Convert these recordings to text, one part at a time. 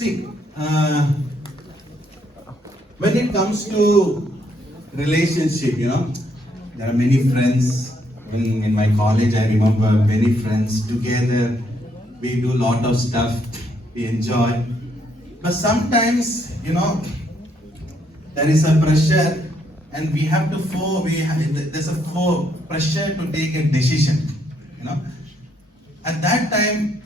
See, when it comes to relationship, there are many friends. In my college, I remember many friends together. We do a lot of stuff. We enjoy. But sometimes, there is a pressure, and we have to there's a pressure to take a decision. At that time,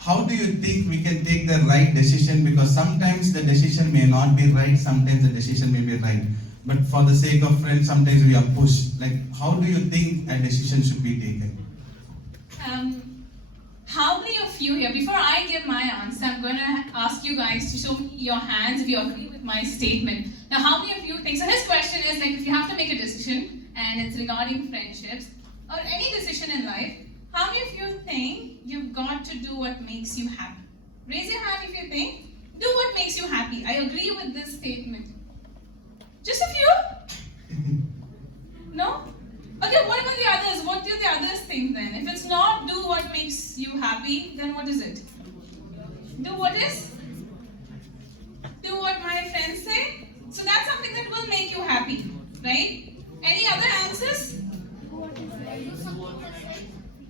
how do you think we can take the right decision? Because sometimes the decision may not be right, sometimes the decision may be right. But for the sake of friends, sometimes we are pushed. Like, how do you think a decision should be taken? How many of you here, before I give my answer, I'm going to ask you guys to show me your hands if you agree with my statement. Now, how many of you think, so his question is like, if you have to make a decision, and it's regarding friendships, or any decision in life, how many of you think you've got to do what makes you happy? Raise your hand if you think, do what makes you happy. I agree with this statement. Just a few? No? Okay, what about the others? What do the others think then? If it's not do what makes you happy, then what is it? Do what is? Do what my friends say? So that's something that will make you happy, right? Any other answers?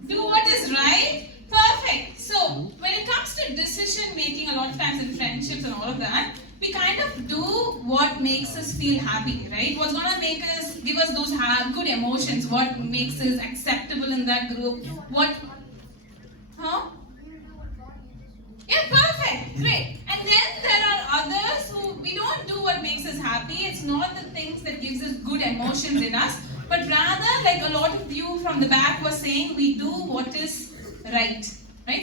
Do what is right? Perfect. So, when it comes to decision making, a lot of times in friendships and all of that, we kind of do what makes us feel happy, right? What's going to make us, give us those good emotions, what makes us acceptable in that group, Yeah, perfect, great. And then there are others who, we don't do what makes us happy, it's not the things that gives us good emotions in us, but rather, like a lot of you from the back were saying, we do what is right?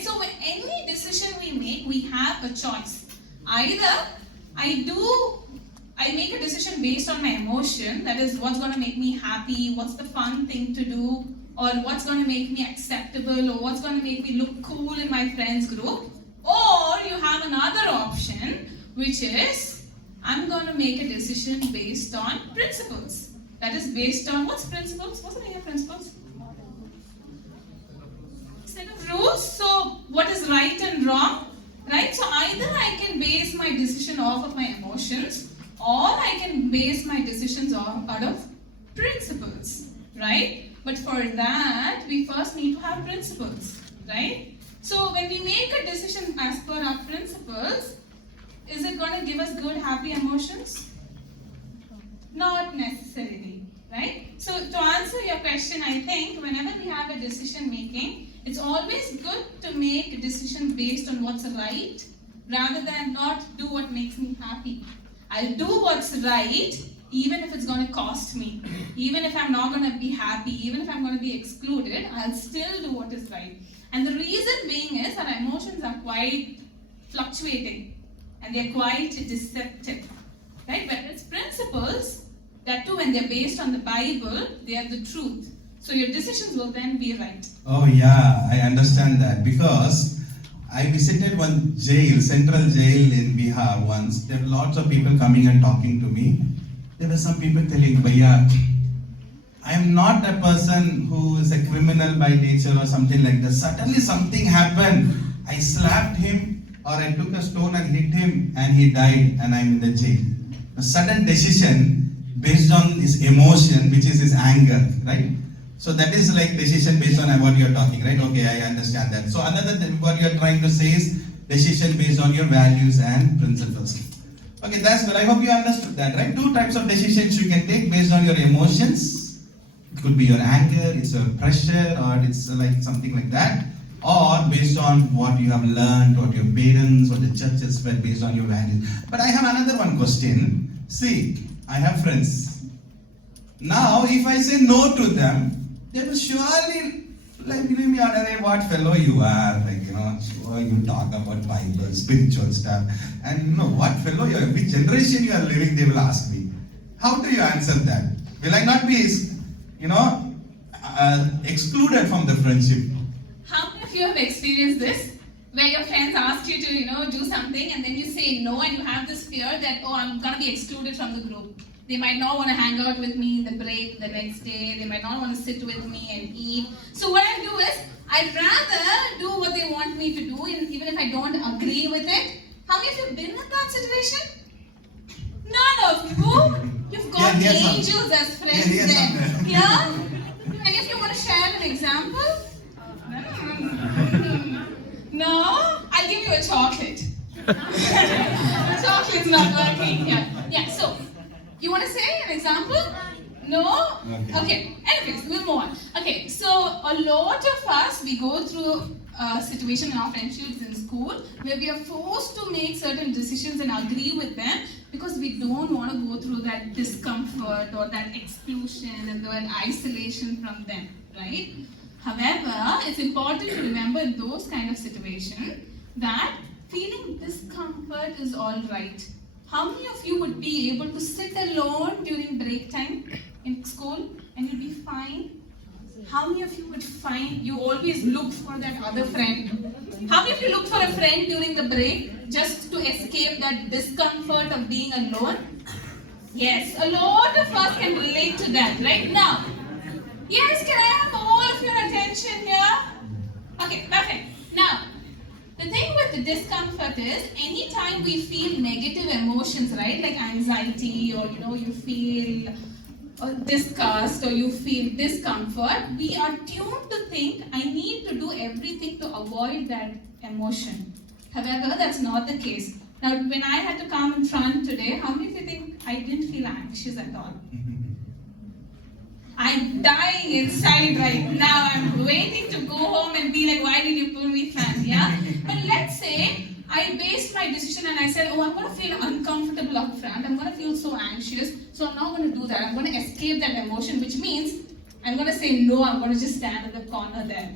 So when any decision we make, we have a choice. Either I make a decision based on my emotion, that is what's going to make me happy, what's the fun thing to do, or what's going to make me acceptable, or what's going to make me look cool in my friends group. Or you have another option, which is, I'm going to make a decision based on principles. That is based on, what's principles? What's the meaning of principles? Set of rules. So, what is right and wrong? Right? So, either I can base my decision off of my emotions, or I can base my decisions out of principles. Right? But for that, we first need to have principles. Right? So, when we make a decision as per our principles, is it going to give us good, happy emotions? Not necessarily, right? So to answer your question, I think whenever we have a decision making, it's always good to make a decision based on what's right, rather than not do what makes me happy. I'll do what's right, even if it's going to cost me. Even if I'm not going to be happy, even if I'm going to be excluded, I'll still do what is right. And the reason being is that our emotions are quite fluctuating, and they're quite deceptive. Right? But it's principles that too, when they're based on the Bible, they are the truth. So your decisions will then be right. Oh yeah, I understand that, because I visited one jail, central jail in Bihar once. There were lots of people coming and talking to me. There were some people telling, Bhaiya, I am not a person who is a criminal by nature or something like that. Suddenly something happened. I slapped him, or I took a stone and hit him, and he died, and I'm in the jail. A sudden decision based on his emotion, which is his anger, right? So that is like decision based on what you're talking, right? Okay, I understand that. So another thing, what you're trying to say is decision based on your values and principles. Okay, that's good. I hope you understood that, right? Two types of decisions you can take based on your emotions. It could be your anger, it's your pressure, or it's like something like that. Or based on what you have learned, what your parents or the church has spread based on your values. But I have another one question. See, I have friends. Now, if I say no to them, they will surely like give me what fellow you are, like sure you talk about Bible, spiritual stuff, and what fellow you are, which generation you are living, they will ask me. How do you answer that? Will I not be, excluded from the friendship? How many of you have experienced this? Where your friends ask you to, do something, and then you say no, and you have this fear that, I'm going to be excluded from the group. They might not want to hang out with me in the break the next day. They might not want to sit with me and eat. So what I do is, I'd rather do what they want me to do, even if I don't agree with it. How many of you have been in that situation? None of you. You've got Yeah, angels as friends Yeah, then. Yeah? And if you want to share an example? No? I'll give you a chocolate. Chocolate's not working here. Yeah, so, you want to say an example? No? Okay. Anyways, we'll move on. Okay, so a lot of us, we go through a situation in our friendships in school where we are forced to make certain decisions and agree with them because we don't want to go through that discomfort or that exclusion and that isolation from them, right? However, it's important to remember in those kind of situations that feeling discomfort is all right. How many of you would be able to sit alone during break time in school and you'd be fine? How many of you would find you always look for that other friend? How many of you look for a friend during the break just to escape that discomfort of being alone? Yes, a lot of us can relate to that right now. Yes, can I have all of your attention here? Okay, perfect. Now, the thing with the discomfort is, anytime we feel negative emotions, right, like anxiety or you feel disgust or you feel discomfort, we are tuned to think, I need to do everything to avoid that emotion. However, that's not the case. Now, when I had to come in front today, how many of you think I didn't feel anxious at all? I'm dying inside right now. I'm waiting to go home and be like, why did you pull me from here? But let's say I based my decision and I said, oh, I'm going to feel uncomfortable up front. I'm going to feel so anxious. So I'm not going to do that. I'm going to escape that emotion, which means I'm going to say no. I'm going to just stand in the corner there.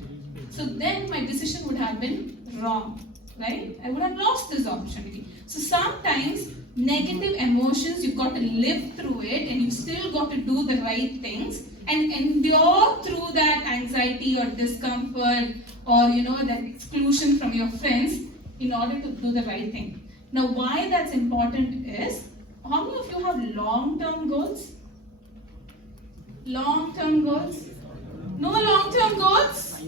So then my decision would have been wrong, right? I would have lost this opportunity. So sometimes negative emotions, you've got to live through it and you still got to do the right things and endure through that anxiety or discomfort or that exclusion from your friends in order to do the right thing. Now, why that's important is, how many of you have long-term goals? Long-term goals? No long-term goals?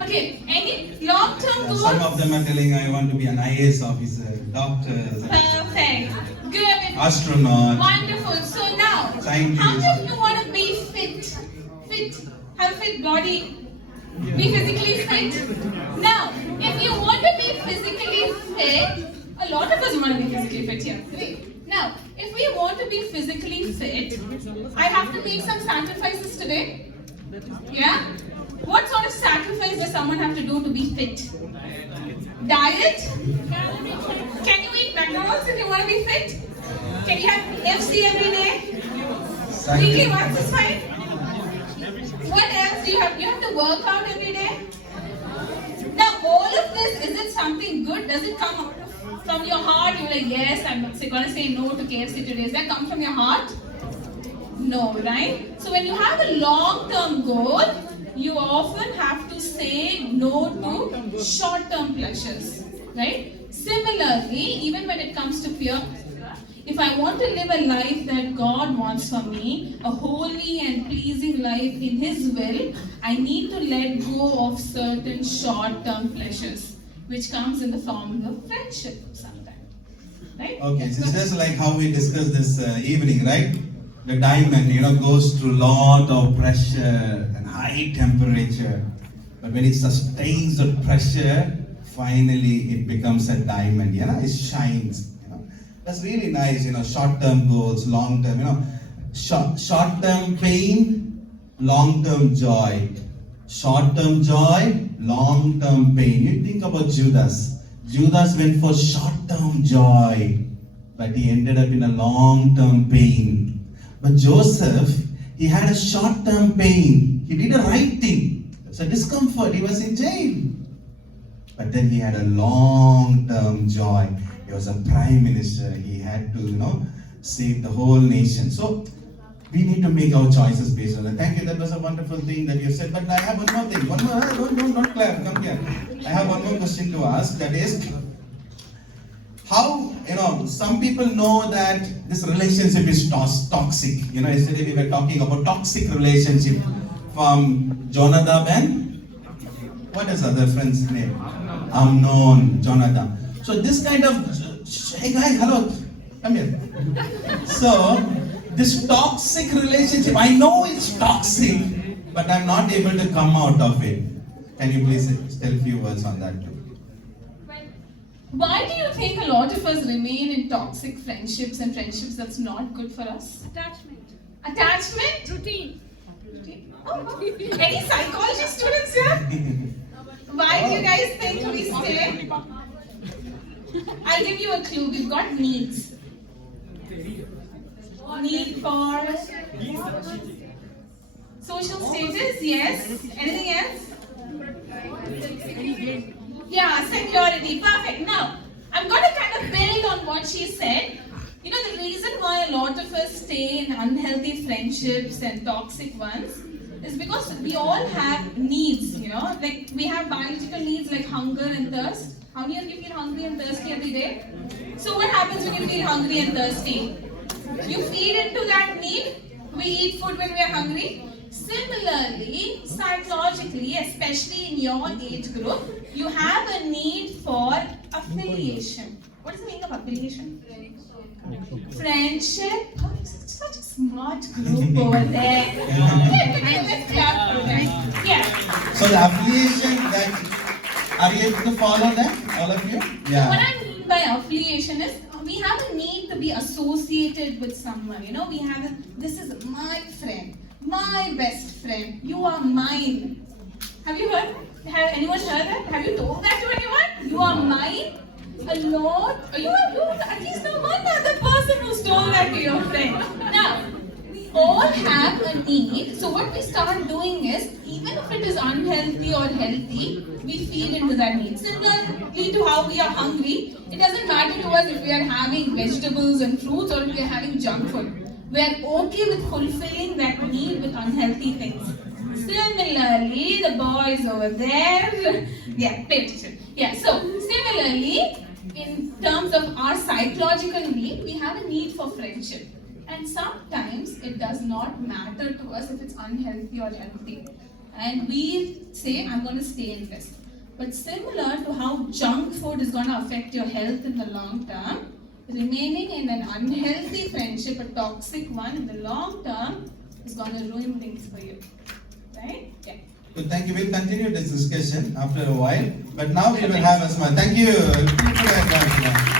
Okay, any long-term goals? Some of them are telling, I want to be an IAS officer, doctors. Perfect. Good. Astronaut. Wonderful. So now, Scientist. how many of you want to be fit? Fit. Have a fit body. Be physically fit. Now, if you want to be physically fit, a lot of us want to be physically fit here. Great. Now, if we want to be physically fit, I have to make some sacrifices today. Yeah? What sort of sacrifice does someone have to do to be fit? Diet? Can you eat McDonald's if you want to be fit? Can you have FC every day? Weekly once is fine. What else do you have? You have to work out every day. Now, all of this, is it something good? Does it come out from your heart? You're like, yes, I'm going to say no to KFC today. Does that come from your heart? No, right? So when you have a long-term goal, you often have to say no to short-term pleasures, right? Similarly, even when it comes to peer pressure, if I want to live a life that God wants for me, a holy and pleasing life in His will, I need to let go of certain short-term pleasures, which comes in the form of friendship sometimes, right? Okay, so it's just like how we discussed this evening, right? The diamond, goes through lot of pressure and high temperature. But when it sustains the pressure, finally it becomes a diamond, it shines. That's really nice, short-term goals, long-term, short-term pain, long-term joy. Short-term joy, long-term pain. You think about Judas. Judas went for short-term joy, but he ended up in a long-term pain. But Joseph, he had a short-term pain. He did the right thing. It's a discomfort. He was in jail. But then he had a long-term joy. He was a prime minister. He had to, save the whole nation. So, we need to make our choices based on that. Thank you. That was a wonderful thing that you said. But I have one more thing. One more. Don't clap. Come here. I have one more question to ask. That is, how, some people know that this relationship is toxic. Yesterday we were talking about toxic relationship from Jonadab and what is other friend's name? Amnon, Jonadab. So this kind of hey guys, hello, come here. So, this toxic relationship, I know it's toxic, but I'm not able to come out of it. Can you please tell a few words on that too? Why do you think a lot of us remain in toxic friendships and friendships that's not good for us? Attachment? Routine. Oh, any psychology students here? Why do you guys think we stay? I'll give you a clue. We've got needs. Need for social status, yes. Anything else? Yeah, security. Perfect. Now, I'm going to kind of build on what she said. You know, the reason why a lot of us stay in unhealthy friendships and toxic ones is because we all have needs, you know. Like, we have biological needs like hunger and thirst. How many of you feel hungry and thirsty every day? So what happens when you feel hungry and thirsty? You feed into that need. We eat food when we are hungry. Similarly, psychologically, especially in your age group, you have a need for affiliation. What is the meaning of affiliation? Friendship. Oh, such a smart group over there. Let's clap for them. Yeah. So the affiliation that, are you able to follow that, all of you? Yeah. What I mean by affiliation is, we have a need to be associated with someone. You know, we have this is my friend, my best friend, you are mine. Have you heard? Have anyone heard that? Have you told that to anyone? You are mine? A lot? You at least know one other person who's told that to your friend. Now, we all have a need. So what we start doing is, even if it is unhealthy or healthy, we feed into that need. Similarly to how we are hungry, it doesn't matter to us if we are having vegetables and fruits or if we are having junk food. We are okay with fulfilling that need with unhealthy things. Similarly, the boys over there, yeah, pay attention. Yeah, so similarly, in terms of our psychological need, we have a need for friendship. And sometimes it does not matter to us if it's unhealthy or healthy. And we say, I'm going to stay in this. But similar to how junk food is going to affect your health in the long term, remaining in an unhealthy friendship, a toxic one in the long term, is going to ruin things for you. Right? Yeah. So thank you. We'll continue this discussion after a while. But now we will have a smile. Thank you.